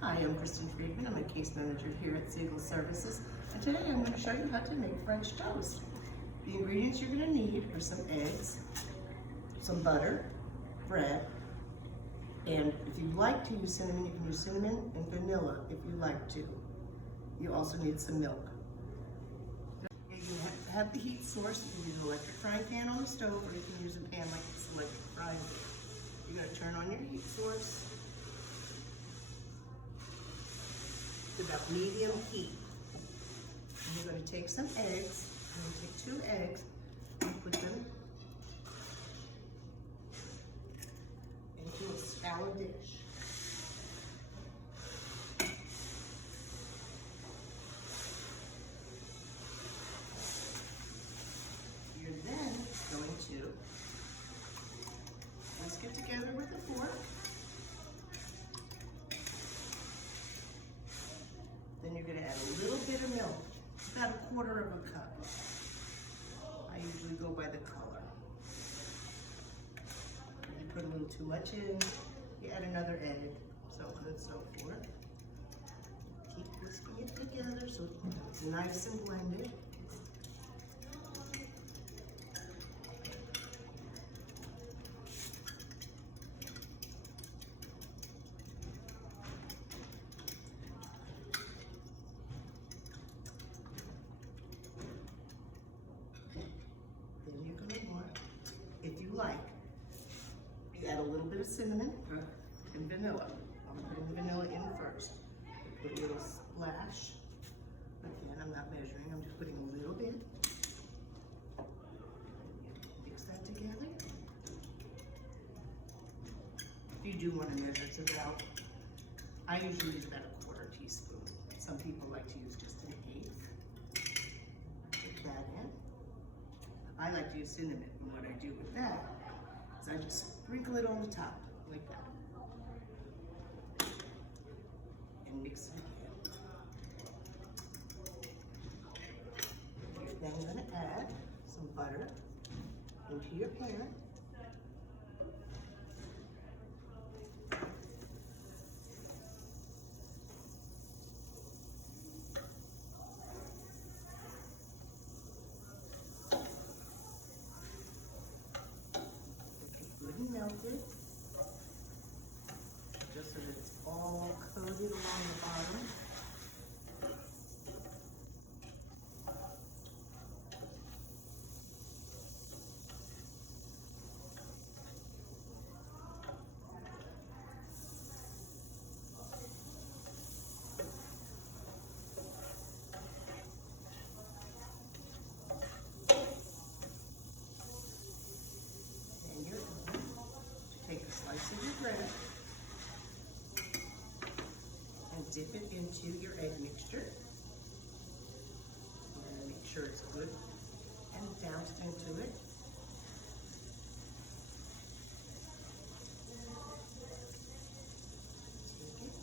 Hi, I'm Kristen Friedman. I'm a case manager here at Siegel Services, and today I'm going to show you how to make French toast. The ingredients you're going to need are some eggs, some butter, bread, and if you like to use cinnamon, you can use cinnamon and vanilla if you like to. You also need some milk. You have the heat source. You can use an electric frying pan on the stove, or you can use a pan like this electric frying pan. You're going to turn on your heat source to about medium heat. And you're going to take some eggs, and take 2 eggs, and put them into a scallop dish. You're then going to whisk it together with a fork. Then you're going to add a little bit of milk, about 1/4 cup. I usually go by the color. If you put a little too much in, you add another egg, so on and so forth. Keep whisking it together so it's nice and blended. Then you're going to want, if you like, you add a little bit of cinnamon and vanilla. I'm putting the vanilla in first. Put a little splash. Again, I'm not measuring, I'm just putting a little bit. Mix that together. If you do want to measure, it's about, I usually use about 1/4 teaspoon. Some people like to use just 1/8. Put that in. I like to use cinnamon, and what I do with that is I just sprinkle it on the top, like that. And mix it again. You're then going to add some butter into your pan. Good and melted, just so that it's all coated along the bottom. And you're going to take a slice of your bread and dip it into your egg mixture. And make sure it's good and doused into it. Take it,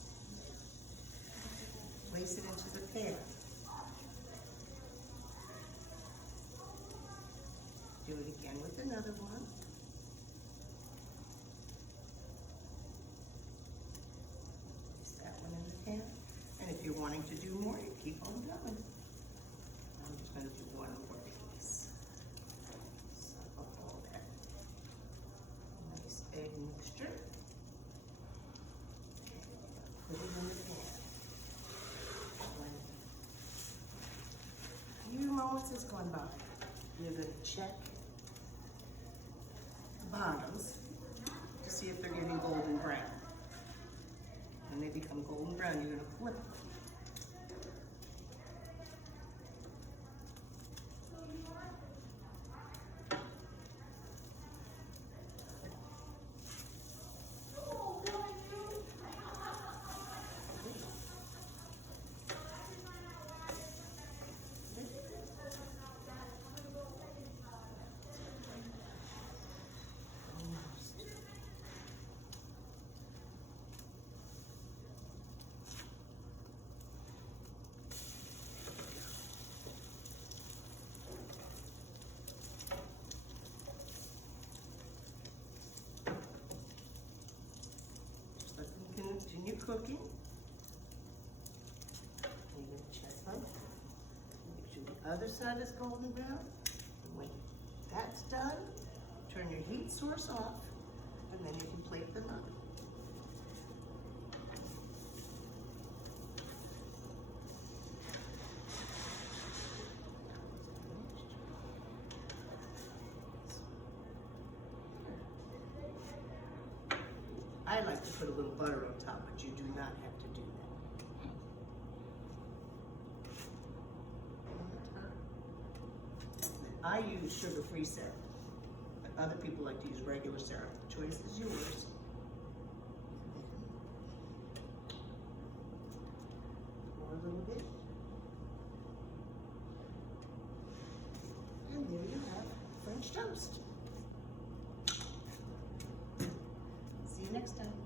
place it into the pan. Do it again with another one. Place that one in the pan. And if you're wanting to do more, you keep on going. I'm just going to do one more piece of all that nice egg mixture. Put it in the pan. When a few moments has gone by, you're going to check the bottoms to see if they're getting golden brown. When they become golden brown, you're going to flip them. Continue cooking. Other side is golden brown. When that's done, turn your heat source off, and then you can plate them up. I like to put a little butter on top, but you do not have to do that. I use sugar-free syrup, but other people like to use regular syrup. The choice is yours. Pour a little bit. And there you have French toast. See you next time.